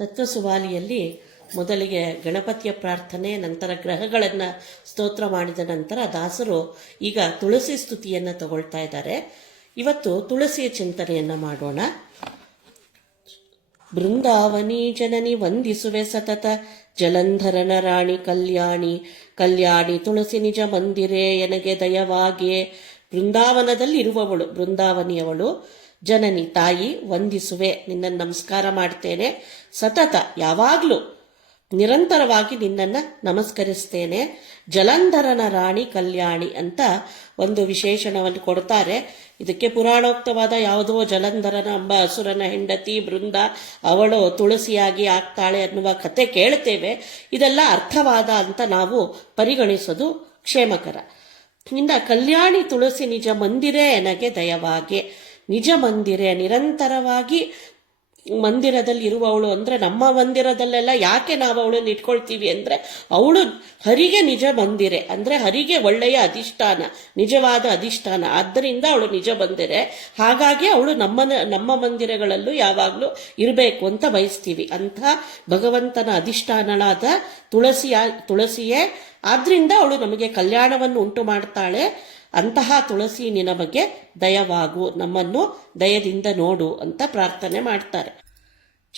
ತತ್ವಸುವಾಲಿಯಲ್ಲಿ ಮೊದಲಿಗೆ ಗಣಪತಿಯ ಪ್ರಾರ್ಥನೆ, ನಂತರ ಗ್ರಹಗಳನ್ನು ಸ್ತೋತ್ರ ಮಾಡಿದ ನಂತರ ದಾಸರು ಈಗ ತುಳಸಿ ಸ್ತುತಿಯನ್ನು ತಗೊಳ್ತಾ ಇದ್ದಾರೆ. ಇವತ್ತು ತುಳಸಿಯ ಚಿಂತನೆಯನ್ನು ಮಾಡೋಣ. ಬೃಂದಾವನಿ ಜನನಿ ವಂದಿಸುವೆ ಸತತ. ಜಲಂಧರನ ರಾಣಿ ಕಲ್ಯಾಣಿ ಕಲ್ಯಾಣಿ ತುಳಸಿ ನಿಜ ಮಂದಿರೇ ಎನಗೆ ದಯವಾಗಿಯೇ ಬೃಂದಾವನದಲ್ಲಿರುವವಳು, ಬೃಂದಾವನಿಯವಳು ಜನನಿ ತಾಯಿ ವಂದಿಸುವೆ, ನಿನ್ನನ್ನು ನಮಸ್ಕಾರ ಮಾಡ್ತೇನೆ. ಸತತ ಯಾವಾಗಲೂ ನಿರಂತರವಾಗಿ ನಿನ್ನನ್ನು ನಮಸ್ಕರಿಸ್ತೇನೆ. ಜಲಂಧರನ ರಾಣಿ ಕಲ್ಯಾಣಿ ಅಂತ ಒಂದು ವಿಶೇಷಣವನ್ನು ಕೊಡ್ತಾರೆ. ಇದಕ್ಕೆ ಪುರಾಣೋಕ್ತವಾದ ಯಾವುದೋ ಜಲಂಧರನ ಎಂಬ ಅಸುರನ ಹೆಂಡತಿ, ಬೃಂದ, ಅವಳು ತುಳಸಿಯಾಗಿ ಆಗ್ತಾಳೆ ಅನ್ನುವ ಕತೆ ಕೇಳ್ತೇವೆ. ಇದೆಲ್ಲ ಅರ್ಥವಾದ ಅಂತ ನಾವು ಪರಿಗಣಿಸೋದು ಕ್ಷೇಮಕರ. ನಿನ್ನ ಕಲ್ಯಾಣಿ ತುಳಸಿ ನಿಜ ಮಂದಿರೇ ನನಗೆ ದಯವಾಗೆ. ನಿಜ ಮಂದಿರೆ, ನಿರಂತರವಾಗಿ ಮಂದಿರದಲ್ಲಿ ಇರುವವಳು ಅಂದ್ರೆ ನಮ್ಮ ಮಂದಿರದಲ್ಲೆಲ್ಲ ಯಾಕೆ ನಾವು ಅವಳನ್ನು ಇಟ್ಕೊಳ್ತೀವಿ ಅಂದರೆ ಅವಳು ಹರಿಗೆ ನಿಜ ಬಂದಿರೆ ಅಂದರೆ ಹರಿಗೆ ಒಳ್ಳೆಯ ಅಧಿಷ್ಠಾನ, ನಿಜವಾದ ಅಧಿಷ್ಠಾನ. ಆದ್ದರಿಂದ ಅವಳು ನಿಜ ಬಂದಿರೆ ಹಾಗಾಗಿ ಅವಳು ನಮ್ಮ ನಮ್ಮ ಮಂದಿರಗಳಲ್ಲೂ ಯಾವಾಗಲೂ ಇರಬೇಕು ಅಂತ ಬಯಸ್ತೀವಿ. ಅಂಥ ಭಗವಂತನ ಅಧಿಷ್ಠಾನಳಾದ ತುಳಸಿಯ, ತುಳಸಿಯೇ. ಆದ್ದರಿಂದ ಅವಳು ನಮಗೆ ಕಲ್ಯಾಣವನ್ನು ಉಂಟು ಮಾಡ್ತಾಳೆ. ಅಂತಹ ತುಳಸಿ ನಿನ ಬಗ್ಗೆ ದಯವಾಗು, ನಮ್ಮನ್ನು ದಯದಿಂದ ನೋಡು ಅಂತ ಪ್ರಾರ್ಥನೆ ಮಾಡ್ತಾರೆ.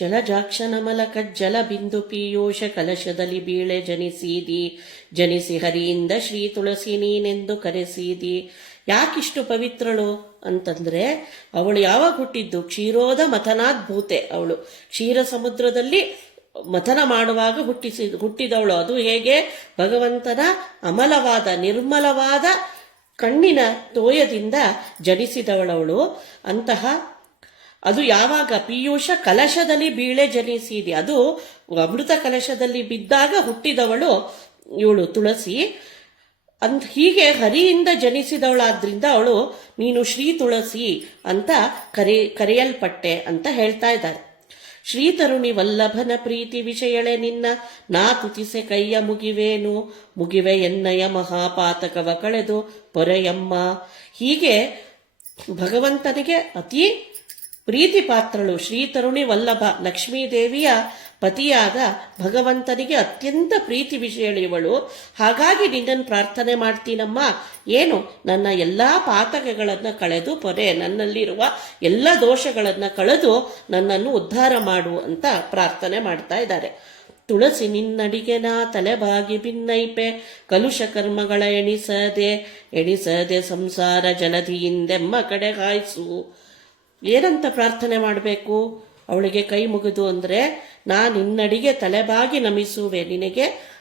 ಜಲಜಾಕ್ಷನಮಲ ಕಜ್ಜಲ ಬಿಂದು ಪೀಯೂಷ ಕಲಶದಲ್ಲಿ ಬೀಳೆ ಜನಿಸೀದಿ, ಜನಿಸಿ ಹರಿಯಿಂದ ಶ್ರೀ ತುಳಸಿ ನೀನೆಂದು ಕರೆಸೀದಿ. ಯಾಕಿಷ್ಟು ಪವಿತ್ರಳು ಅಂತಂದ್ರೆ, ಅವಳು ಯಾವಾಗ ಹುಟ್ಟಿದ್ದು? ಕ್ಷೀರೋದ ಮಥನಾದ್ಭೂತೆ ಅವಳು. ಕ್ಷೀರ ಸಮುದ್ರದಲ್ಲಿ ಮಥನ ಮಾಡುವಾಗ ಹುಟ್ಟಿಸಿ, ಹುಟ್ಟಿದವಳು. ಅದು ಹೇಗೆ? ಭಗವಂತನ ಅಮಲವಾದ, ನಿರ್ಮಲವಾದ ಕಣ್ಣಿನ ತೋಯದಿಂದ ಜನಿಸಿದವಳವಳು. ಅಂತಹ, ಅದು ಯಾವಾಗ ಪಿಯೂಷ ಕಲಶದಲ್ಲಿ ಬೀಳೆ ಜನಿಸಿದೆ, ಅದು ಅಮೃತ ಕಲಶದಲ್ಲಿ ಬಿದ್ದಾಗ ಹುಟ್ಟಿದವಳು ಇವಳು ತುಳಸಿ. ಅಂತ ಹೀಗೆ ಹರಿಯಿಂದ ಜನಿಸಿದವಳಾದ್ರಿಂದ ಅವಳು, ನೀನು ಶ್ರೀ ತುಳಸಿ ಅಂತ ಕರೆ, ಕರೆಯಲ್ಪಟ್ಟೆ ಅಂತ ಹೇಳ್ತಾ ಇದ್ದಾರೆ. ಶ್ರೀ ತರುಣಿ ವಲ್ಲಭನ ಪ್ರೀತಿ ವಿಷಯಳೆ ನಿನ್ನ, ನಾ ತುತಿಸೆ ಕೈಯ ಮುಗಿವೇನು? ಮುಗಿವೆ ಎನ್ನಯ ಮಹಾಪಾತಕವ ಕಳೆದು ಪೊರೆಯಮ್ಮ. ಹೀಗೆ ಭಗವಂತನಿಗೆ ಅತಿ ಪ್ರೀತಿ ಪಾತ್ರಳು ಶ್ರೀ ತರುಣಿ ವಲ್ಲಭ ಲಕ್ಷ್ಮೀದೇವಿಯ ಪತಿಯಾದ ಭಗವಂತನಿಗೆ ಅತ್ಯಂತ ಪ್ರೀತಿ ವಿಷಯಳಿವಳು ಹಾಗಾಗಿ ನಿನ್ನನ್ನು ಪ್ರಾರ್ಥನೆ ಮಾಡ್ತೀನಮ್ಮ. ಏನು? ನನ್ನ ಎಲ್ಲಾ ಪಾತಕಗಳನ್ನು ಕಳೆದು ಪೊರೆ, ನನ್ನಲ್ಲಿರುವ ಎಲ್ಲ ದೋಷಗಳನ್ನು ಕಳೆದು ನನ್ನನ್ನು ಉದ್ಧಾರ ಮಾಡು ಅಂತ ಪ್ರಾರ್ಥನೆ ಮಾಡ್ತಾ ಇದ್ದಾರೆ. ತುಳಸಿ ನಿನ್ನಡಿಗೆ ನಾ ತಲೆಬಾಗಿ ಭಿನ್ನೈಪೆ ಕಲುಷ ಕರ್ಮಗಳ ಎಣಿಸದೆ ಎಣಿಸದೆ ಸಂಸಾರ ಜಲಧಿಯಿಂದೆಮ್ಮ ಕಡೆ ಹಾಯಿಸು ಏನಂತ ಪ್ರಾರ್ಥನೆ ಮಾಡಬೇಕು? ಅವಳಿಗೆ ಕೈ ಮುಗಿದು ಅಂದರೆ, ನಾನು ನಿನ್ನಡಿಗೆ ತಲೆಬಾಗಿ ನಮಿಸುವೆ. ನಿನಗೆ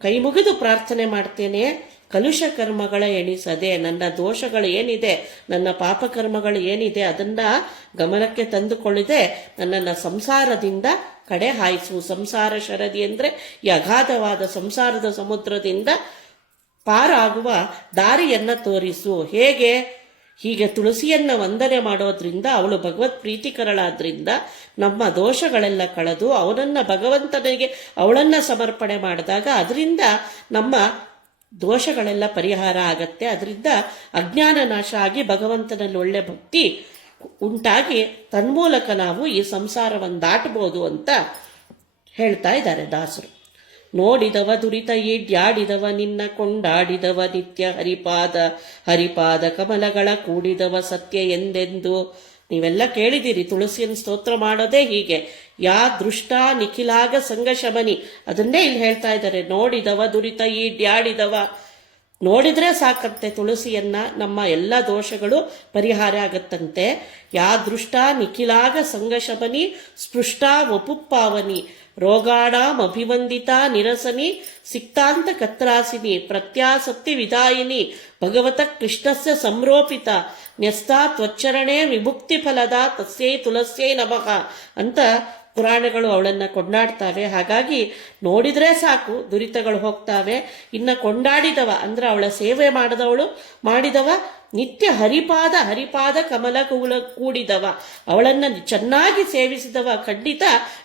ಕೈ ಮುಗಿದು ಪ್ರಾರ್ಥನೆ ಮಾಡ್ತೇನೆ. ಕಲುಷ ಕರ್ಮಗಳ ಎಣಿಸದೆ, ನನ್ನ ದೋಷಗಳು ಏನಿದೆ, ನನ್ನ ಪಾಪಕರ್ಮಗಳು ಏನಿದೆ, ಅದನ್ನ ಗಮನಕ್ಕೆ ತಂದುಕೊಳ್ಳಿದೆ ನನ್ನನ್ನು ಸಂಸಾರದಿಂದ ಕಡೆ ಹಾಯಿಸು ಸಂಸಾರ ಶರದಿ ಅಂದರೆ ಈ ಅಗಾಧವಾದ ಸಂಸಾರದ ಸಮುದ್ರದಿಂದ ಪಾರಾಗುವ ದಾರಿಯನ್ನು ತೋರಿಸು. ಹೇಗೆ? ಹೀಗೆ ತುಳಸಿಯನ್ನ ವಂದನೆ ಮಾಡೋದ್ರಿಂದ, ಅವಳು ಭಗವತ್ ಪ್ರೀತಿಕರಳಾದ್ರಿಂದ ನಮ್ಮ ದೋಷಗಳೆಲ್ಲ ಕಳೆದು ಅವನನ್ನ ಭಗವಂತನಿಗೆ, ಅವಳನ್ನ ಸಮರ್ಪಣೆ ಮಾಡಿದಾಗ ಅದರಿಂದ ನಮ್ಮ ದೋಷಗಳೆಲ್ಲ ಪರಿಹಾರ ಆಗತ್ತೆ. ಅದರಿಂದ ಅಜ್ಞಾನ ನಾಶ ಆಗಿ ಭಗವಂತನಲ್ಲಿ ಒಳ್ಳೆ ಭಕ್ತಿ ಉಂಟಾಗಿ ತನ್ಮೂಲಕ ನಾವು ಈ ಸಂಸಾರವನ್ನು ದಾಟಬಹುದು ಅಂತ ಹೇಳ್ತಾ ಇದ್ದಾರೆ ದಾಸರು. ನೋಡಿದವ ದುರಿತ ಈಡ್ಯಾಡಿದವ, ನಿನ್ನ ಕೊಂಡಾಡಿದವ ನಿತ್ಯ ಹರಿಪಾದ ಹರಿಪಾದ ಕಮಲಗಳ ಕೂಡಿದವ ಸತ್ಯ ಎಂದೆಂದು. ನೀವೆಲ್ಲ ಕೇಳಿದಿರಿ, ತುಳಸಿಯನ್ನು ಸ್ತೋತ್ರ ಮಾಡೋದೇ ಹೀಗೆ. ಯಾ ದೃಷ್ಟ ನಿಖಿಲಾಗ ಸಂಘಶಮನಿ ಅದನ್ನೇ ಇಲ್ಲಿ ಹೇಳ್ತಾ ಇದ್ದಾರೆ, ನೋಡಿದವ ದುರಿತ ಈಡ್ಯಾಡಿದವ. ನೋಡಿದ್ರೆ ಸಾಕಂತೆ ತುಳಸಿಯನ್ನ, ನಮ್ಮ ಎಲ್ಲ ದೋಷಗಳು ಪರಿಹಾರ ಆಗತ್ತಂತೆ. ಯಾ ದೃಷ್ಟ ನಿಖಿಲಾಗ ಸಂಘಶಮನಿ ಸ್ಪೃಷ್ಟ ವಪುಪ್ಪಾವನಿ. ರೋಗಾಣಾಮಭಿವಂದಿತ ನಿರಸನಿ, ಸಿಕ್ತಾಂತ ಕತ್ರಾಸಿನಿ, ಪ್ರತ್ಯಾಸಕ್ತಿ ವಿದಾಯಿನಿ, ಭಗವತ ಕೃಷ್ಣಸ್ಯ ಸಂರೋಪಿತ, ನ್ಯಸ್ತಾ ತ್ವಚ್ಚರಣೆ ವಿಭುಕ್ತಿ ಫಲದ, ತಸ್ಯೈ ತುಳಸ್ಯೈ ನಮಃ ಅಂತ ಪುರಾಣಗಳು ಅವಳನ್ನ ಕೊಂಡಾಡ್ತಾವೆ. ಹಾಗಾಗಿ ನೋಡಿದ್ರೆ ಸಾಕು, ದುರಿತಗಳು ಹೋಗ್ತಾವೆ. ಇನ್ನ ಕೊಂಡಾಡಿದವ, ಅಂದ್ರೆ ಅವಳ ಸೇವೆ ಮಾಡಿದವಳು, ಮಾಡಿದವ, ನಿತ್ಯ ಹರಿಪಾದ ಹರಿಪಾದ ಕಮಲ ಕೂಡಿದವ. ಅವಳನ್ನ ಚೆನ್ನಾಗಿ ಸೇವಿಸಿದವ ಖಂಡಿತ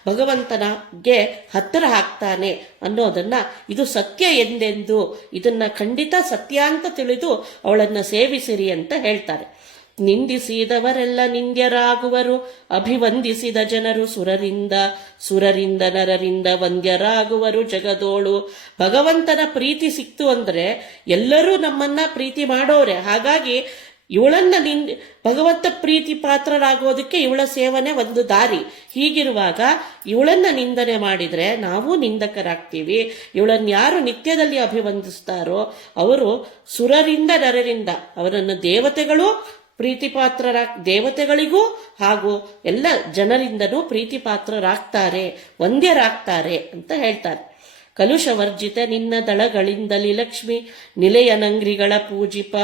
ಭಗವಂತನಗೆ ಹತ್ತಿರ ಹಾಕ್ತಾನೆ ಅನ್ನೋದನ್ನ ಇದು ಸತ್ಯ ಎಂದೆಂದು, ಇದನ್ನ ಖಂಡಿತ ಸತ್ಯ ಅಂತ ತಿಳಿದು ಅವಳನ್ನ ಸೇವಿಸಿರಿ ಅಂತ ಹೇಳ್ತಾರೆ. ನಿಂದಿಸಿದವರೆಲ್ಲ ನಿಂದ್ಯರಾಗುವರು. ಅಭಿವಂದಿಸಿದ ಜನರು ಸುರರಿಂದ ಸುರರಿಂದ ನರರಿಂದ ವಂದ್ಯರಾಗುವರು ಜಗದೋಳು. ಭಗವಂತನ ಪ್ರೀತಿ ಸಿಕ್ತು ಅಂದ್ರೆ ಎಲ್ಲರೂ ನಮ್ಮನ್ನ ಪ್ರೀತಿ ಮಾಡೋರೆ. ಹಾಗಾಗಿ ಇವಳನ್ನ ನಿಂದ, ಭಗವಂತ ಪ್ರೀತಿ ಪಾತ್ರರಾಗೋದಕ್ಕೆ ಇವಳ ಸೇವನೆ ಒಂದು ದಾರಿ. ಹೀಗಿರುವಾಗ ಇವಳನ್ನ ನಿಂದನೆ ಮಾಡಿದ್ರೆ ನಾವು ನಿಂದಕರಾಗ್ತೀವಿ. ಇವಳನ್ನ ಯಾರು ನಿತ್ಯದಲ್ಲಿ ಅಭಿವಂದಿಸ್ತಾರೋ, ಅವರು ಸುರರಿಂದ ನರರಿಂದ, ಅವರನ್ನು ದೇವತೆಗಳು ಪ್ರೀತಿ ಪಾತ್ರರ ದೇವತೆಗಳಿಗೂ ಹಾಗೂ ಎಲ್ಲ ಜನರಿಂದನೂ ಪ್ರೀತಿ ಪಾತ್ರರಾಗ್ತಾರೆ ಒಂದ್ಯರಾಗ್ತಾರೆ ಅಂತ ಹೇಳ್ತಾರೆ. ಕಲುಷವರ್ಜಿತ ನಿನ್ನ ದಳಗಳಿಂದಲಿ ಲಕ್ಷ್ಮಿ ನಿಲಯನಂಗ್ರಿಗಳ ಪೂಜಿಪ,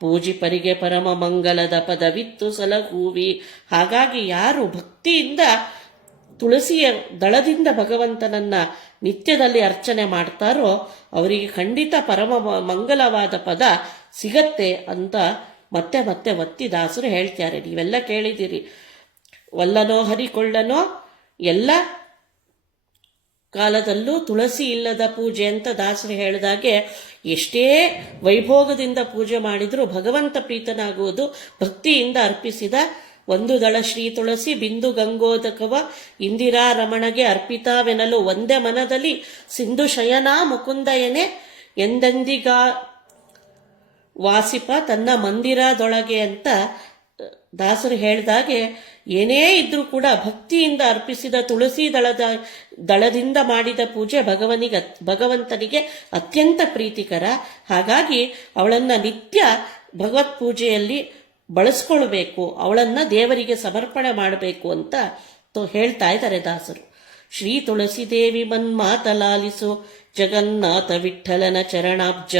ಪೂಜಿಪರಿಗೆ ಪರಮ ಮಂಗಲದ ಪದವಿತ್ತು ಸಲಹೂವಿ. ಹಾಗಾಗಿ ಯಾರು ಭಕ್ತಿಯಿಂದ, ತುಳಸಿಯ ದಳದಿಂದ ಭಗವಂತನನ್ನ ನಿತ್ಯದಲ್ಲಿ ಅರ್ಚನೆ ಮಾಡ್ತಾರೋ, ಅವರಿಗೆ ಖಂಡಿತ ಪರಮ ಮಂಗಲವಾದ ಪದ ಸಿಗತ್ತೆ ಅಂತ ಮತ್ತೆ ಮತ್ತೆ ಒತ್ತಿ ದಾಸರು ಹೇಳ್ತಾರೆ, ನೀವೆಲ್ಲ ಕೇಳಿದ್ದೀರಿ. ಒಲ್ಲನೋ ಹರಿಕೊಳ್ಳನೋ, ಎಲ್ಲ ಕಾಲದಲ್ಲೂ ತುಳಸಿ ಇಲ್ಲದ ಪೂಜೆ ಅಂತ ದಾಸರು ಹೇಳಿದಾಗೆ ಎಷ್ಟೇ ವೈಭೋಗದಿಂದ ಪೂಜೆ ಮಾಡಿದರೂ ಭಗವಂತ ಪ್ರೀತನಾಗುವುದು, ಭಕ್ತಿಯಿಂದ ಅರ್ಪಿಸಿದ ಒಂದು ದಳ ಶ್ರೀ ತುಳಸಿ ಬಿಂದು ಗಂಗೋದಕವ ಇಂದಿರಾ ರಮಣಗೆ ಅರ್ಪಿತಾವೆನಲು ಒಂದೇ ಮನದಲ್ಲಿ ಸಿಂಧು ಶಯನ ಮುಕುಂದಯನೆ ಎಂದೆಂದಿಗಾ ವಾಸಿಪ ತನ್ನ ಮಂದಿರದೊಳಗೆ ಅಂತ ದಾಸರು ಹೇಳಿದಾಗೆ, ಏನೇ ಇದ್ರೂ ಕೂಡ ಭಕ್ತಿಯಿಂದ ಅರ್ಪಿಸಿದ ತುಳಸಿ ದಳದ, ದಳದಿಂದ ಮಾಡಿದ ಪೂಜೆ ಭಗವನಿಗೆ, ಭಗವಂತನಿಗೆ ಅತ್ಯಂತ ಪ್ರೀತಿಕರ. ಹಾಗಾಗಿ ಅವಳನ್ನ ನಿತ್ಯ ಭಗವತ್ ಪೂಜೆಯಲ್ಲಿ ಬಳಸ್ಕೊಳ್ಬೇಕು, ಅವಳನ್ನ ದೇವರಿಗೆ ಸಮರ್ಪಣೆ ಮಾಡಬೇಕು ಅಂತ ತೊ- ಹೇಳ್ತಾ ಇದ್ದಾರೆ ದಾಸರು. ಶ್ರೀ ತುಳಸಿ ದೇವಿ ಮನ್ಮಾತಲಾಲಿಸು, ಜಗನ್ನಾಥ ವಿಠಲನ ಚರಣಾಬ್ಜ.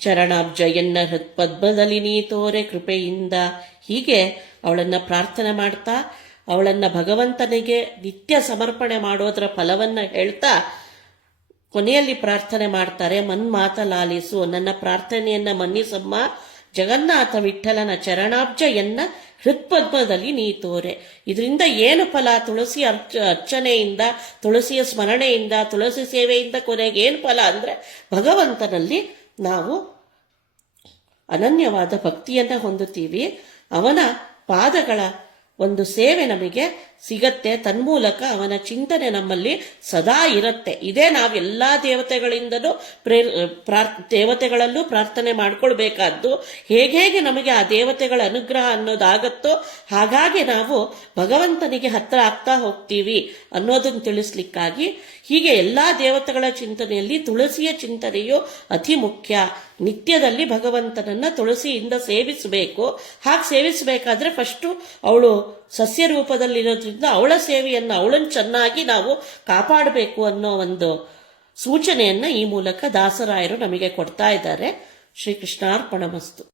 ಚರಣಾಬ್ಜ ಎನ್ನ ಹೃತ್ಪದ್ಮದಲ್ಲಿ ನೀ ತೋರೆ ಕೃಪೆಯಿಂದ. ಹೀಗೆ ಅವಳನ್ನ ಪ್ರಾರ್ಥನೆ ಮಾಡ್ತಾ, ಅವಳನ್ನ ಭಗವಂತನಿಗೆ ನಿತ್ಯ ಸಮರ್ಪಣೆ ಮಾಡೋದರ ಫಲವನ್ನ ಹೇಳ್ತಾ ಕೊನೆಯಲ್ಲಿ ಪ್ರಾರ್ಥನೆ ಮಾಡ್ತಾರೆ ಮನ್ಮಾತ ಲಾಲಿಸು, ನನ್ನ ಪ್ರಾರ್ಥನೆಯನ್ನ ಮನ್ನಿಸಮ್ಮ. ಜಗನ್ನಾಥ ವಿಠಲನ ಚರಣಾಬ್ಜಯನ್ನ ಹೃತ್ಪದ್ಮದಲ್ಲಿ ನೀ ತೋರೆ. ಇದರಿಂದ ಏನು ಫಲ? ತುಳಸಿ ಅರ್ಚ, ಅರ್ಚನೆಯಿಂದ, ತುಳಸಿಯ ಸ್ಮರಣೆಯಿಂದ, ತುಳಸಿ ಸೇವೆಯಿಂದ ಕೊನೆಗೆ ಏನು ಫಲ? ಅಂದ್ರೆ ಭಗವಂತನಲ್ಲಿ ನಾವು ಅನನ್ಯವಾದ ಭಕ್ತಿಯನ್ನ ಹೊಂದುತ್ತೀವಿ. ಅವನ ಪಾದಗಳ ಒಂದು ಸೇವೆ ನಮಗೆ ಸಿಗತ್ತೆ, ತನ್ಮೂಲಕ ಅವನ ಚಿಂತನೆ ನಮ್ಮಲ್ಲಿ ಸದಾ ಇರುತ್ತೆ. ಇದೇ ನಾವೆಲ್ಲ ದೇವತೆಗಳಿಂದಲೂ ಪ್ರೇ ಪ್ರಾರ್, ದೇವತೆಗಳಲ್ಲೂ ಪ್ರಾರ್ಥನೆ ಮಾಡ್ಕೊಳ್ಬೇಕಾದ್ದು, ಹೇಗೆ ಹೇಗೆ ನಮಗೆ ಆ ದೇವತೆಗಳ ಅನುಗ್ರಹ ಅನ್ನೋದಾಗತ್ತೋ, ಹಾಗಾಗಿ ನಾವು ಭಗವಂತನಿಗೆ ಹತ್ರ ಆಗ್ತಾ ಹೋಗ್ತೀವಿ ಅನ್ನೋದನ್ನು ತಿಳಿಸ್ಲಿಕ್ಕಾಗಿ ಹೀಗೆ ಎಲ್ಲಾ ದೇವತೆಗಳ ಚಿಂತನೆಯಲ್ಲಿ ತುಳಸಿಯ ಚಿಂತನೆಯು ಅತಿ ಮುಖ್ಯ. ನಿತ್ಯದಲ್ಲಿ ಭಗವಂತನನ್ನ ತುಳಸಿಯಿಂದ ಸೇವಿಸಬೇಕು. ಹಾಗೆ ಸೇವಿಸಬೇಕಾದ್ರೆ ಫಸ್ಟು ಅವಳು ಸಸ್ಯ ರೂಪದಲ್ಲಿರೋದ್ರಿಂದ ಅವಳ ಸೇವೆಯನ್ನು ಅವಳನ್ನು ಚೆನ್ನಾಗಿ ನಾವು ಕಾಪಾಡಬೇಕು ಅನ್ನೋ ಒಂದು ಸೂಚನೆಯನ್ನು ಈ ಮೂಲಕ ದಾಸರಾಯರು ನಮಗೆ ಕೊಡ್ತಾ ಇದ್ದಾರೆ. ಶ್ರೀಕೃಷ್ಣಾರ್ಪಣ ಮಸ್ತು